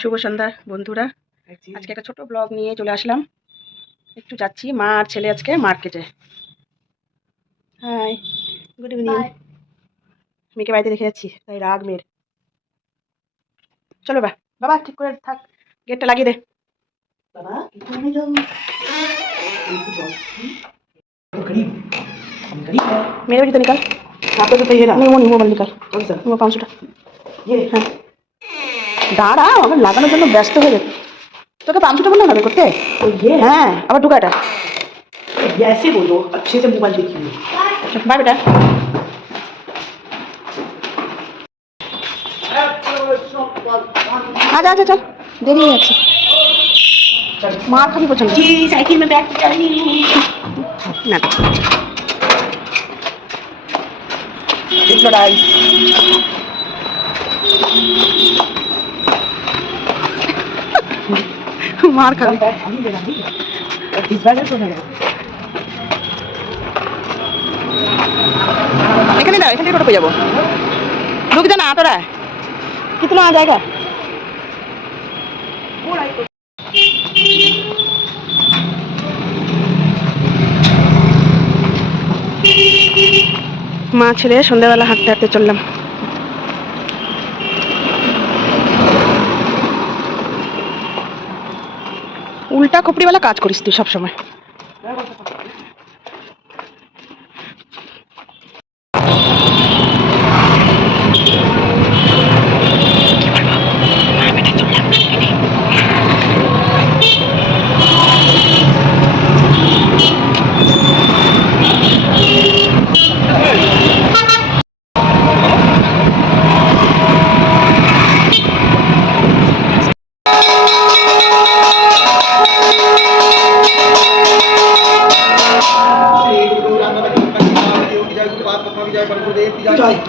শুভ সন্ধ্যা বন্ধুরা, আজকে একটা ছোট ব্লগ নিয়ে চলে আসলাম। একটু যাচ্ছি মা আর ছেলে আজকে মার্কেটে। Hi, good evening. মেয়েকে বাড়িতে রেখে যাচ্ছি, তাই রাগ মেয়ের। চলো বাবা ঠিক করে থাক, গেটটা লাগিয়ে দে। मेरे भी तो निकाल, आपको तो ये ना नहीं मोबाइल निकाल। कौन सा? वो 500 ये हाँ দাঁড়া, আমার লাগানোর জন্য ব্যস্ত হয়ে যাচ্ছে। তোকে 500 টাকা না করতে ये हाँ আবার ঢুকা এটা। ऐसे बोलो, अच्छे से मोबाइल देखिए। बाय बेटा। आजा आजा चल, देरी हो जाচ্ছে। मार खाबি প্রচন্ড। जी साइकिल में बैठ कर रही हूं ना। लड़ाई मार खाबी। এখানে না, এখানে টোটো পেয়ে যাবো। रुक जा ना তোরা, कितना आ जाएगा? মা ছেলে সন্ধ্যাবেলা হাঁটতে হাঁটতে চললাম। উল্টা খোপড়িওয়ালা কাজ করিস তুই সবসময়।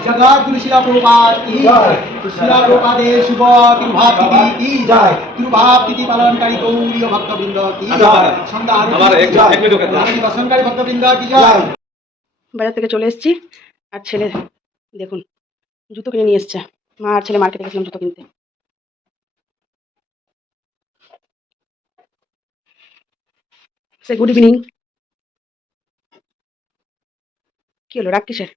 जगद्गुरु शिला प्रभुपाद की जय। शिला प्रभुपादेर शुभ तिरुभाव तिथि की जय। तिरुभाव तिथि पालनकारी गौरीय भक्तवृंद की जय। सन्ধ্যা आरती दर्शनकारी भक्तवृंद की जय। বাজার থেকে চলে এসেছি আর ছেলে দেখুন জুতো কিনে নিয়ে এসছে। মা আর ছেলে মার্কেটে গেছিলাম জুতো কিনতে। সে গুড ইভিনিং। কি হলো, রাগ কিসের?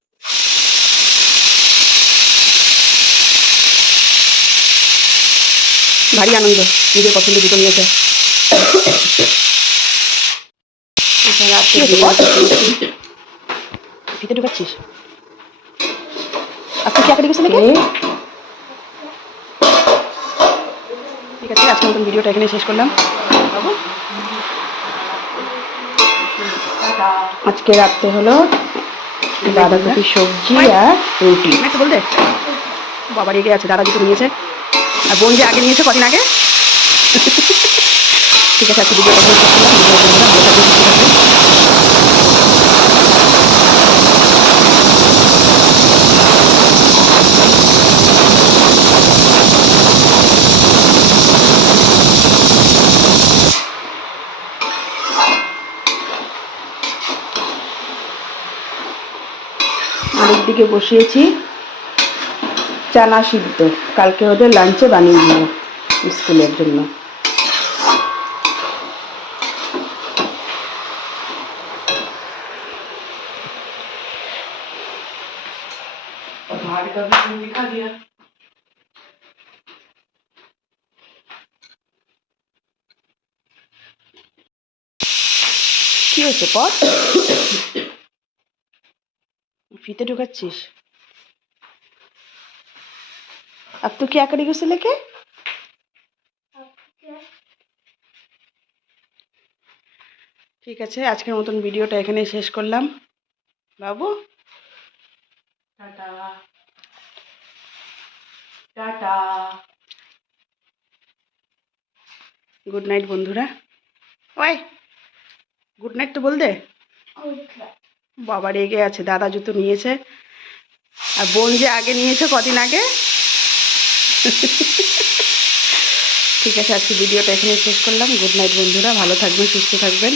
ভারী আনন্দ, নিজের পছন্দের জুতো নিয়েছে। ফিতে ঢুকাচ্ছিস? আপনি কি আঁকড়ে গেছিলেন? ঠিক আছে, আজকের মতন ভিডিওটা এখানে শেষ করলাম। আজকে রাত্রে হলো বাঁধাকপি সবজি আর রুটি। একটু বলতে বাবা রেগে আছে, দাদা জুতো নিয়েছে আর বোন যে আগে নিয়েছে কদিন আগে। ঠিক আছে, আজকে ভিডিওটা শেষ করলাম। আরেক দিকে বসিয়েছি চানা সিদ্ধ, কালকে ওদের লাঞ্চে বানিয়ে দিব স্কুলের জন্য। কি হয়েছে পথ? ফিতে ঢুকাচ্ছিস? अब तू क्या करेगी उसे लेके? ঠিক আছে, আজকের মতন ভিডিওটা এখানে শেষ করলাম। বাবু টাটা টাটা, গুড নাইট বন্ধুরা। ওই গুড নাইট তো বল দে। বাবা রেগে আছে, দাদা জুতো নিয়েছে আর বোন যে আগে নিয়েছে কদিন আগে। ঠিক আছে, আজকে ভিডিওটা এখানে শেষ করলাম। গুড নাইট বন্ধুরা, ভালো থাকবেন, সুস্থ থাকবেন।